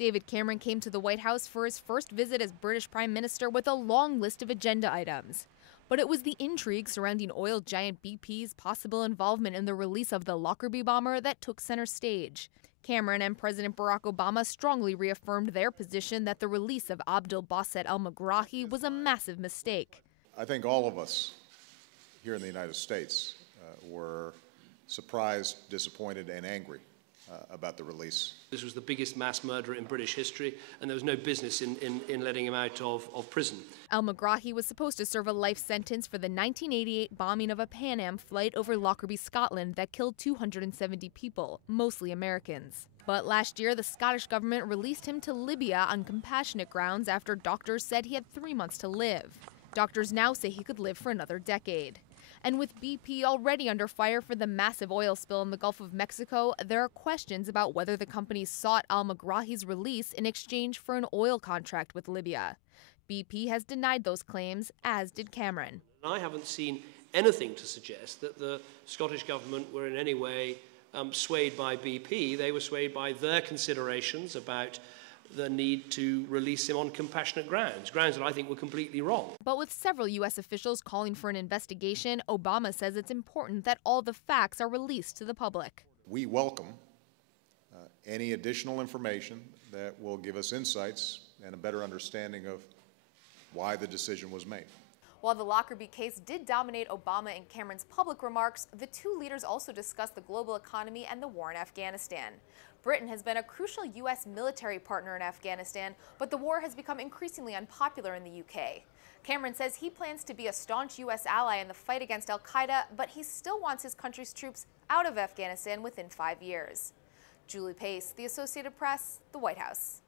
David Cameron came to the White House for his first visit as British Prime Minister with a long list of agenda items. But it was the intrigue surrounding oil giant BP's possible involvement in the release of the Lockerbie bomber that took center stage. Cameron and President Barack Obama strongly reaffirmed their position that the release of Abdel Basset al-Megrahi was a massive mistake. I think all of us here in the United States were surprised, disappointed, and angry about the release. This was the biggest mass murderer in British history, and there was no business in letting him out of prison. Al-Megrahi was supposed to serve a life sentence for the 1988 bombing of a Pan Am flight over Lockerbie, Scotland, that killed 270 people, mostly Americans. But last year, the Scottish government released him to Libya on compassionate grounds after doctors said he had 3 months to live. Doctors now say he could live for another decade. And with BP already under fire for the massive oil spill in the Gulf of Mexico, there are questions about whether the company sought al-Megrahi's release in exchange for an oil contract with Libya. BP has denied those claims, as did Cameron. I haven't seen anything to suggest that the Scottish government were in any way swayed by BP. They were swayed by their considerations about the need to release him on compassionate grounds that I think were completely wrong. But with several U.S. officials calling for an investigation, Obama says it's important that all the facts are released to the public. We welcome any additional information that will give us insights and a better understanding of why the decision was made. While the Lockerbie case did dominate Obama and Cameron's public remarks, the two leaders also discussed the global economy and the war in Afghanistan. Britain has been a crucial U.S. military partner in Afghanistan, but the war has become increasingly unpopular in the UK. Cameron says he plans to be a staunch U.S. ally in the fight against al-Qaeda, but he still wants his country's troops out of Afghanistan within 5 years. Julie Pace, The Associated Press, The White House.